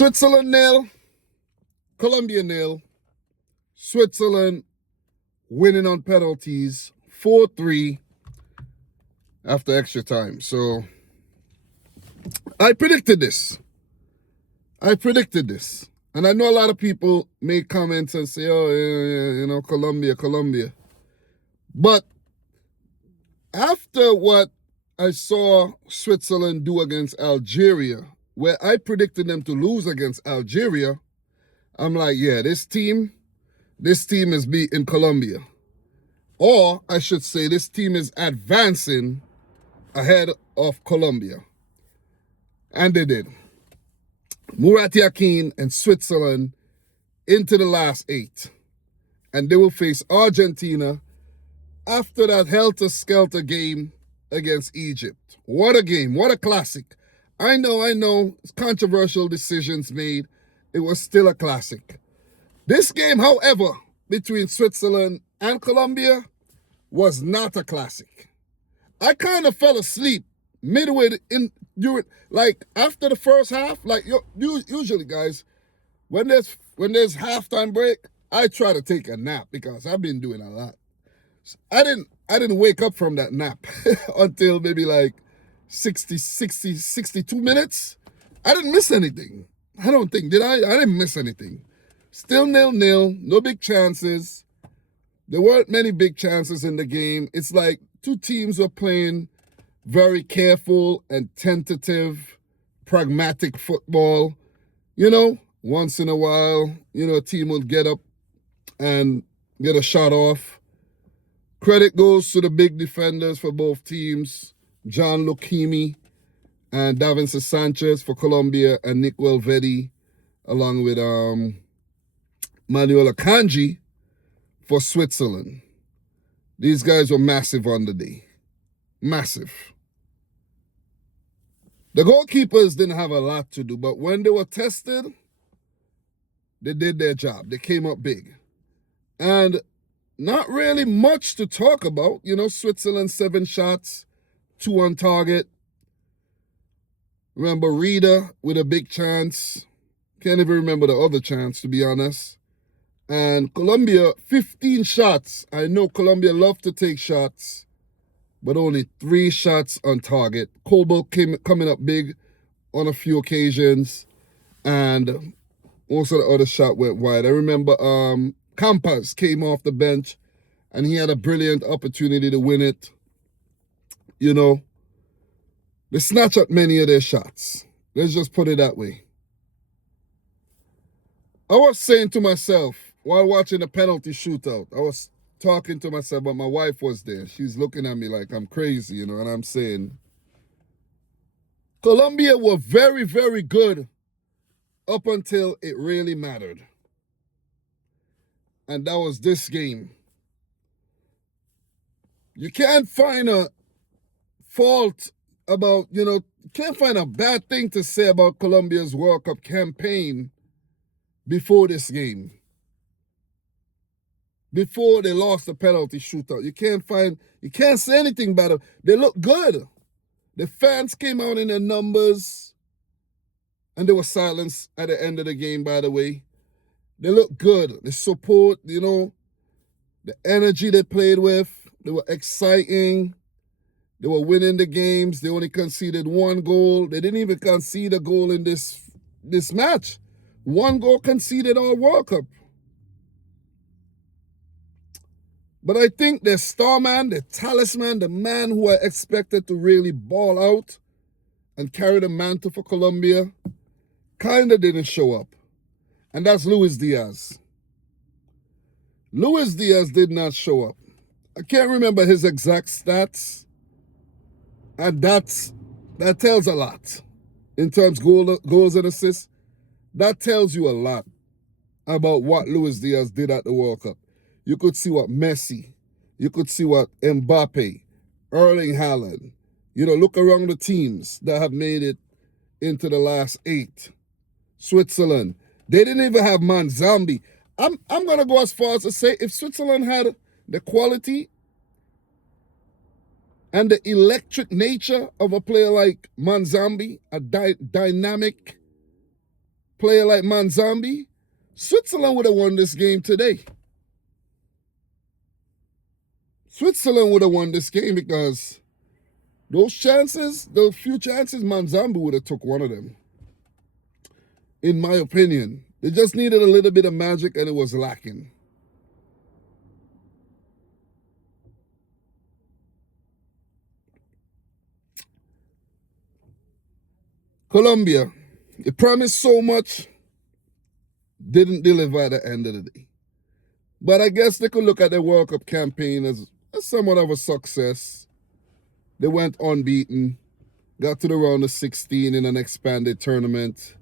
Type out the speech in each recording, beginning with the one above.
Switzerland nil, Colombia nil. Switzerland winning on penalties 4-3 after extra time. So I predicted this. And I know a lot of people make comments and say, oh, yeah, Colombia. But after what I saw Switzerland do against Algeria, where I predicted them to lose against Algeria, I'm like, yeah, this team is beating Colombia. Or I should say this team is advancing ahead of Colombia. And they did. Murat Yakin and Switzerland into the last 8. And they will face Argentina after that helter-skelter game against Egypt. What a game. What a classic. I know. Controversial decisions made. It was still a classic. This game, however, between Switzerland and Colombia was not a classic. I kind of fell asleep midway after the first half. Usually, guys, when there's halftime break, I try to take a nap because I've been doing a lot. I didn't wake up from that nap until maybe 62 minutes. I didn't miss anything. I don't think, did I? I didn't miss anything. Still 0-0, no big chances. There weren't many big chances in the game. It's like two teams were playing very careful and tentative, pragmatic football. Once in a while, a team will get up and get a shot off. Credit goes to the big defenders for both teams, John Lokimi and Davinson Sanchez for Colombia, and Nick Welvedi, along with Manuel Akanji for Switzerland. These guys were massive on the day. Massive. The goalkeepers didn't have a lot to do, but when they were tested, they did their job. They came up big. And not really much to talk about. Switzerland 7 shots, 2 on target. Remember Rida with a big chance. Can't even remember the other chance, to be honest. And Colombia, 15 shots. I know Colombia love to take shots, but only 3 shots on target. Kobel coming up big on a few occasions, and also the other shot went wide. I remember Campas came off the bench, and he had a brilliant opportunity to win it. They snatch up many of their shots. Let's just put it that way. I was saying to myself, while watching the penalty shootout, I was talking to myself, but my wife was there. She's looking at me like I'm crazy, and I'm saying, Colombia were very, very good up until it really mattered. And that was this game. You can't find a fault about, can't find a bad thing to say about Colombia's World Cup campaign before this game. Before they lost the penalty shootout. You can't say anything bad. They look good. The fans came out in their numbers, and they were silenced at the end of the game, by the way. They look good. The support, the energy they played with, they were exciting. They were winning the games. They only conceded 1 goal. They didn't even concede a goal in this match. 1 goal conceded all World Cup. But I think the star man, the talisman, the man who I expected to really ball out and carry the mantle for Colombia, kind of didn't show up. And that's Luis Diaz. Luis Diaz did not show up. I can't remember his exact stats. And that tells a lot. In terms of goals and assists, that tells you a lot about what Luis Diaz did at the World Cup. You could see what Messi, you could see what Mbappe, Erling Haaland, look around the teams that have made it into the last 8. Switzerland, they didn't even have Manzambi. I'm going to go as far as to say if Switzerland had the quality and the electric nature of a player like Manzambi, a dynamic player like Manzambi, Switzerland would have won this game today. Switzerland would have won this game because those few chances, Manzambi would have took one of them. In my opinion. They just needed a little bit of magic and it was lacking. Colombia, they promised so much, didn't deliver at the end of the day. But I guess they could look at their World Cup campaign as somewhat of a success. They went unbeaten, got to the round of 16 in an expanded tournament.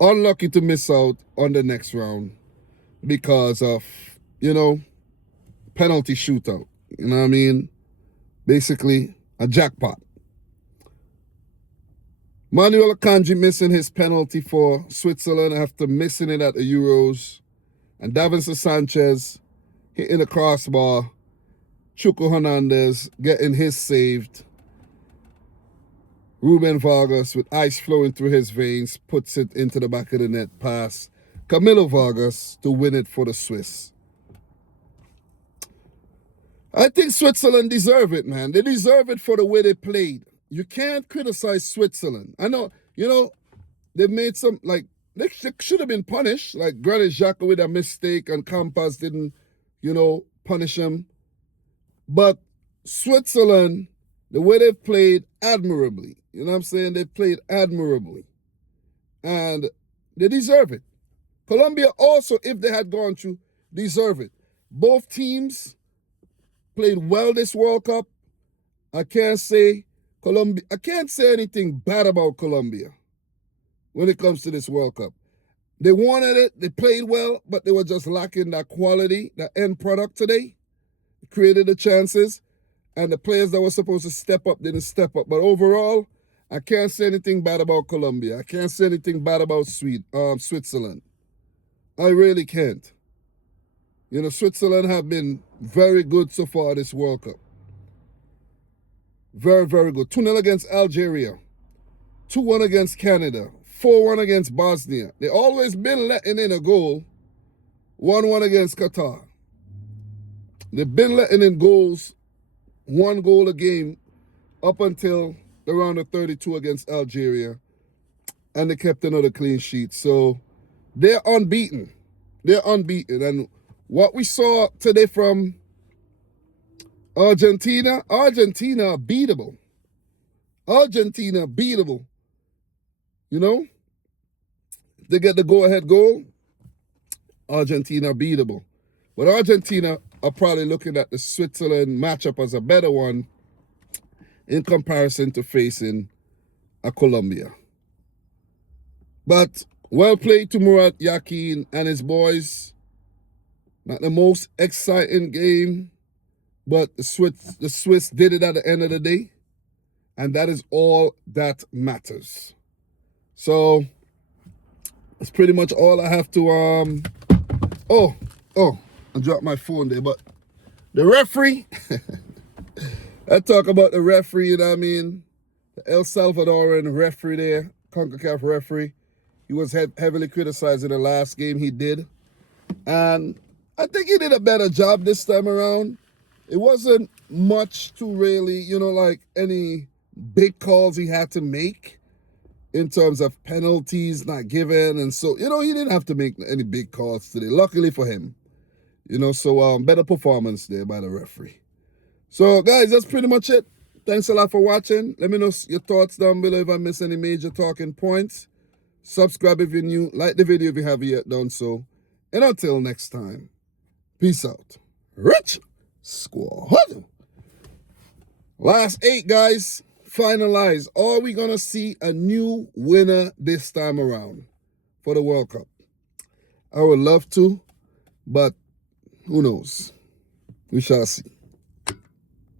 Unlucky to miss out on the next round because of, penalty shootout. You know what I mean? Basically, a jackpot. Manuel Akanji missing his penalty for Switzerland after missing it at the Euros. And Davinson Sanchez hitting the crossbar. Chuco Hernandez getting his saved. Ruben Vargas, with ice flowing through his veins, puts it into the back of the net pass. Camilo Vargas to win it for the Swiss. I think Switzerland deserve it, man. They deserve it for the way they played. You can't criticize Switzerland. I know, they've made some, they should have been punished. Like Granit Xhaka with a mistake and Campas didn't, punish him. But Switzerland, the way they've played admirably. You know what I'm saying? They played admirably. And they deserve it. Colombia also, if they had gone through, deserve it. Both teams played well this World Cup. I can't say anything bad about Colombia when it comes to this World Cup. They wanted it, they played well, but they were just lacking that quality, that end product today. Created the chances, and the players that were supposed to step up didn't step up. But overall, I can't say anything bad about Colombia. I can't say anything bad about Switzerland. I really can't. Switzerland have been very good so far this World Cup. Very, very good. 2-0 against Algeria. 2-1 against Canada. 4-1 against Bosnia. They always been letting in a goal. 1-1 against Qatar. They've been letting in goals, 1 goal a game, up until the round of 32 against Algeria. And they kept another clean sheet. So they're unbeaten. They're unbeaten. And what we saw today from Argentina are beatable. Argentina beatable. They get the go-ahead goal, Argentina beatable. But Argentina are probably looking at the Switzerland matchup as a better one in comparison to facing a Colombia. But well played to Murat Yakin and his boys. Not the most exciting game, but the Swiss did it at the end of the day. And that is all that matters. So that's pretty much all I have to I dropped my phone there, but the referee, I talk about the referee, you know what I mean? The El Salvadoran referee there, CONCACAF referee. He was heavily criticized in the last game he did. And I think he did a better job this time around. It wasn't much to really, any big calls he had to make in terms of penalties not given. And so, he didn't have to make any big calls today, luckily for him. So better performance there by the referee. So, guys, that's pretty much it. Thanks a lot for watching. Let me know your thoughts down below if I miss any major talking points. Subscribe if you're new. Like the video if you haven't yet done so. And until next time, peace out. Rich Squad. Last 8, guys. Finalize. Are we going to see a new winner this time around for the World Cup? I would love to, but who knows? We shall see.